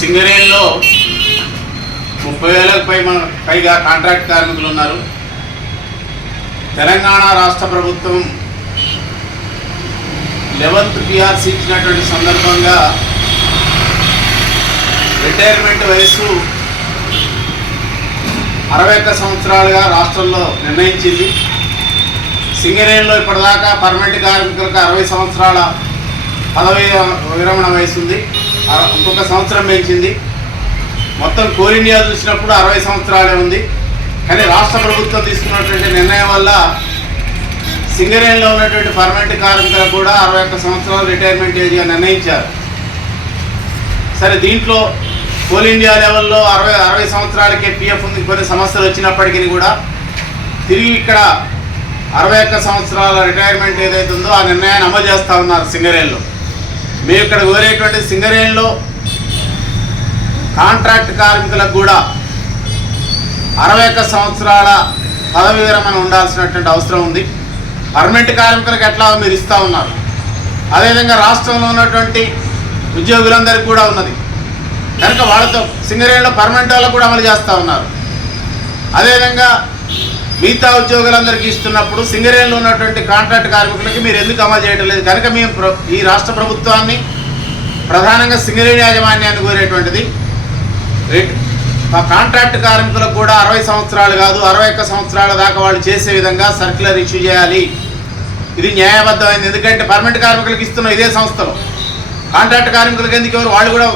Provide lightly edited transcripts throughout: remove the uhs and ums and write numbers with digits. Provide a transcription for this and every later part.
సింగరేణిలో 30,000కు పైగా కాంట్రాక్ట్ కార్మికులు ఉన్నారు. తెలంగాణ రాష్ట్ర ప్రభుత్వం 11th PRC ఇచ్చినటువంటి సందర్భంగా రిటైర్మెంట్ వయసు 61 సంవత్సరాలుగా రాష్ట్రంలో నిర్ణయించింది. సింగరేణిలో ఇప్పటిదాకా పర్మనెంట్ కార్మికులకు 60 సంవత్సరాల పదవి విరమణ వయసు ఉంది. ఇంకొక సంవత్సరం పెంచింది. మొత్తం కోల్ ఇండియా చూసినప్పుడు 60 సంవత్సరాలే ఉంది. కానీ రాష్ట్ర ప్రభుత్వం తీసుకున్నటువంటి నిర్ణయం వల్ల సింగరేణిలో ఉన్నటువంటి పర్మనెంట్ కార్మికులకు కూడా 61 సంవత్సరాలు రిటైర్మెంట్ ఏజ్గా నిర్ణయించారు. సరే, దీంట్లో కోల్ ఇండియా లెవెల్లో 60 సంవత్సరాలకే పిఎఫ్ ఉంది. కొన్ని సమస్యలు వచ్చినప్పటికీ కూడా తిరిగి ఇక్కడ 61 సంవత్సరాల రిటైర్మెంట్ ఏదైతే ఉందో ఆ నిర్ణయాన్ని అమలు చేస్తూ ఉన్నారు సింగరేణిలో. మేము ఇక్కడ కోరేటువంటి సింగరేణిలో కాంట్రాక్ట్ కార్మికులకు కూడా 61 సంవత్సరాల పదవి విరమణ ఉండాల్సినటువంటి అవసరం ఉంది. పర్మనెంట్ కార్మికులకు ఎట్లా మీరు ఇస్తూ ఉన్నారు, అదేవిధంగా రాష్ట్రంలో ఉన్నటువంటి ఉద్యోగులందరికీ కూడా ఉన్నది కనుక వాళ్ళతో సింగరేణిలో పర్మనెంట్ వాళ్ళకు కూడా అమలు చేస్తూ ఉన్నారు. అదేవిధంగా మిగతా ఉద్యోగులందరికీ ఇస్తున్నప్పుడు సింగరేణిలో ఉన్నటువంటి కాంట్రాక్ట్ కార్మికులకి మీరు ఎందుకు అమలు చేయడం లేదు? కనుక మేము ఈ రాష్ట్ర ప్రభుత్వాన్ని ప్రధానంగా సింగరేణి యాజమాన్యాన్ని కోరేటువంటిది కాంట్రాక్ట్ కార్మికులకు కూడా 60 సంవత్సరాలు కాదు 61 సంవత్సరాల దాకా వాళ్ళు చేసే విధంగా సర్క్యులర్ ఇష్యూ చేయాలి. ఇది న్యాయబద్ధమైంది. ఎందుకంటే పర్మనెంట్ కార్మికులకు ఇస్తున్న ఇదే సంస్థలో కాంట్రాక్ట్ కార్మికులకు ఎందుకు ఎవరు? వాళ్ళు కూడా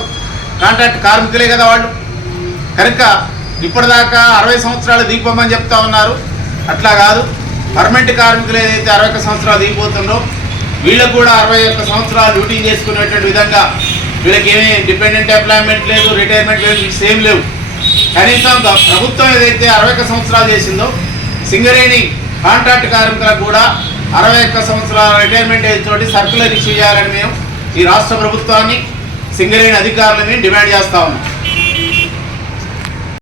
కాంట్రాక్ట్ కార్మికులే కదా వాళ్ళు. కనుక ఇప్పటిదాకా 60 సంవత్సరాలు దిగిపోమని చెప్తా ఉన్నారు. అట్లా కాదు, పర్మనెంట్ కార్మికులు ఏదైతే 61 సంవత్సరాలు దిగిపోతుందో వీళ్ళకు కూడా 61 సంవత్సరాలు డ్యూటీ చేసుకునేటువంటి విధంగా వీళ్ళకి ఏమీ డిపెండెంట్ ఎంప్లాయ్మెంట్ లేదు, రిటైర్మెంట్ లేదు, సేమ్ లేవు. కనీసం ప్రభుత్వం ఏదైతే 61 సంవత్సరాలు చేసిందో సింగరేణి కాంట్రాక్ట్ కార్మికులకు కూడా 61 సంవత్సరాల రిటైర్మెంట్ ఏజ్ తోటి సర్క్యులర్ ఇష్యూ చేయాలని మేము ఈ రాష్ట్ర ప్రభుత్వాన్ని సింగరేణి అధికారులని డిమాండ్ చేస్తా ఉన్నాం.